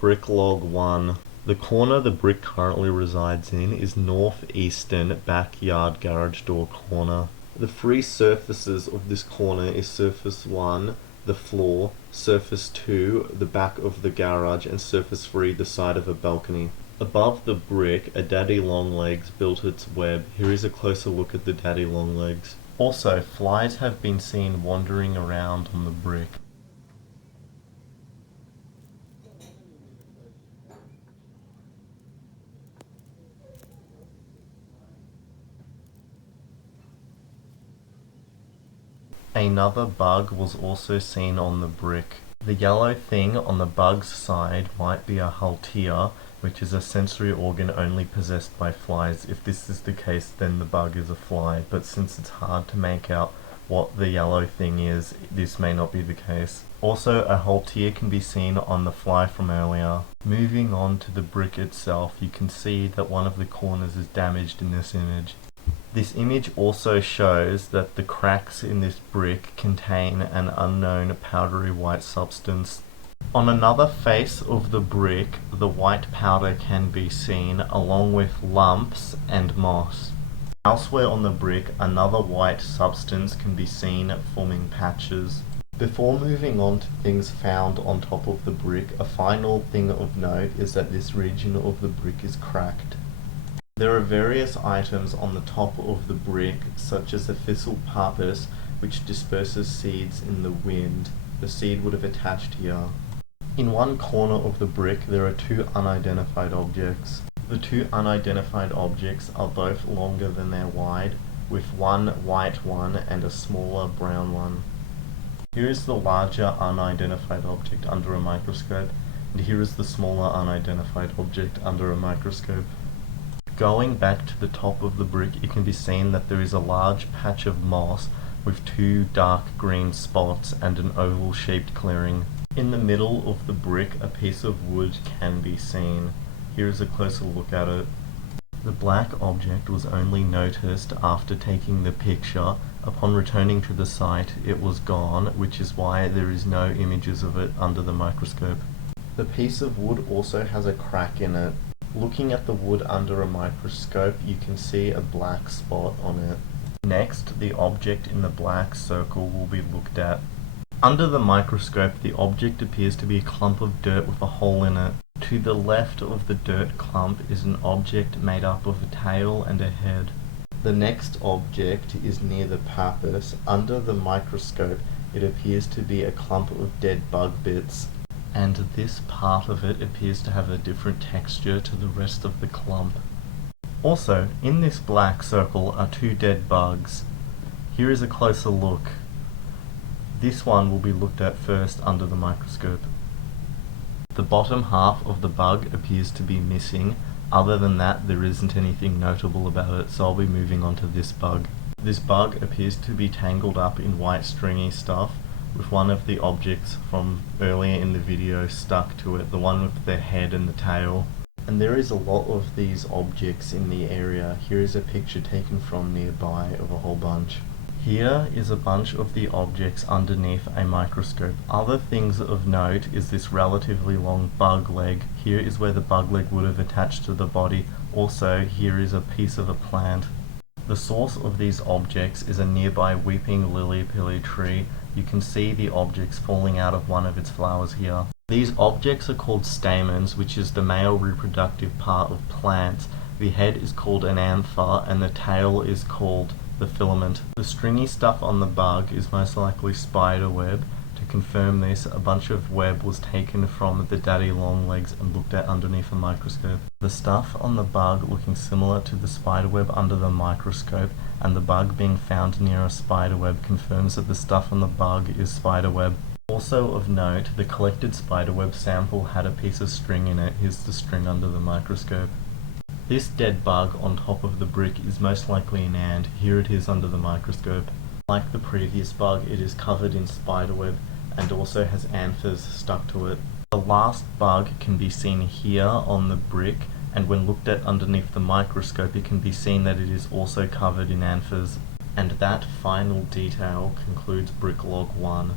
Bricklog 1. The corner the brick currently resides in is northeastern backyard garage door corner. The free surfaces of this corner is surface 1, the floor, surface 2, the back of the garage, and surface 3, the side of a balcony. Above the brick, a daddy longlegs built its web. Here is a closer look at the daddy longlegs. Also, flies have been seen wandering around on the brick. Another bug was also seen on the brick. The yellow thing on the bug's side might be a haltia, which is a sensory organ only possessed by flies. If this is the case, then the bug is a fly, but since it's hard to make out what the yellow thing is, this may not be the case. Also, a haltia can be seen on the fly from earlier. Moving on to the brick itself, you can see that one of the corners is damaged in this image. This image also shows that the cracks in this brick contain an unknown powdery white substance. On another face of the brick, the white powder can be seen along with lumps and moss. Elsewhere on the brick, another white substance can be seen forming patches. Before moving on to things found on top of the brick, a final thing of note is that this region of the brick is cracked. There are various items on the top of the brick, such as a thistle pappus, which disperses seeds in the wind. The seed would have attached here. In one corner of the brick, there are two unidentified objects. The two unidentified objects are both longer than they're wide, with one white one and a smaller brown one. Here is the larger unidentified object under a microscope, and here is the smaller unidentified object under a microscope. Going back to the top of the brick, it can be seen that there is a large patch of moss with two dark green spots and an oval-shaped clearing. In the middle of the brick, a piece of wood can be seen. Here is a closer look at it. The black object was only noticed after taking the picture. Upon returning to the site, it was gone, which is why there is no images of it under the microscope. The piece of wood also has a crack in it. Looking at the wood under a microscope, you can see a black spot on it. Next, the object in the black circle will be looked at. Under the microscope, the object appears to be a clump of dirt with a hole in it. To the left of the dirt clump is an object made up of a tail and a head. The next object is near the pappus. Under the microscope, it appears to be a clump of dead bug bits, and this part of it appears to have a different texture to the rest of the clump. Also, in this black circle are two dead bugs. Here is a closer look. This one will be looked at first under the microscope. The bottom half of the bug appears to be missing. Other than that, there isn't anything notable about it, so I'll be moving on to this bug. This bug appears to be tangled up in white stringy stuff, with one of the objects from earlier in the video stuck to it, the one with the head and the tail. And there is a lot of these objects in the area. Here is a picture taken from nearby of a whole bunch. Here is a bunch of the objects underneath a microscope. Other things of note is this relatively long bug leg. Here is where the bug leg would have attached to the body. Also, here is a piece of a plant. The source of these objects is a nearby weeping lily-pilly tree. You can see the objects falling out of one of its flowers here. These objects are called stamens, which is the male reproductive part of plants. The head is called an anther, and the tail is called the filament. The stringy stuff on the bug is most likely spider web. To confirm this, a bunch of web was taken from the daddy longlegs and looked at underneath a microscope. The stuff on the bug looking similar to the spider web under the microscope, and the bug being found near a spider web confirms that the stuff on the bug is spider web. Also of note, the collected spider web sample had a piece of string in it. Here's the string under the microscope. This dead bug on top of the brick is most likely an ant. Here it is under the microscope. Like the previous bug, it is covered in spiderweb and also has anthers stuck to it. The last bug can be seen here on the brick, and when looked at underneath the microscope it can be seen that it is also covered in anthers. And that final detail concludes Bricklog 1.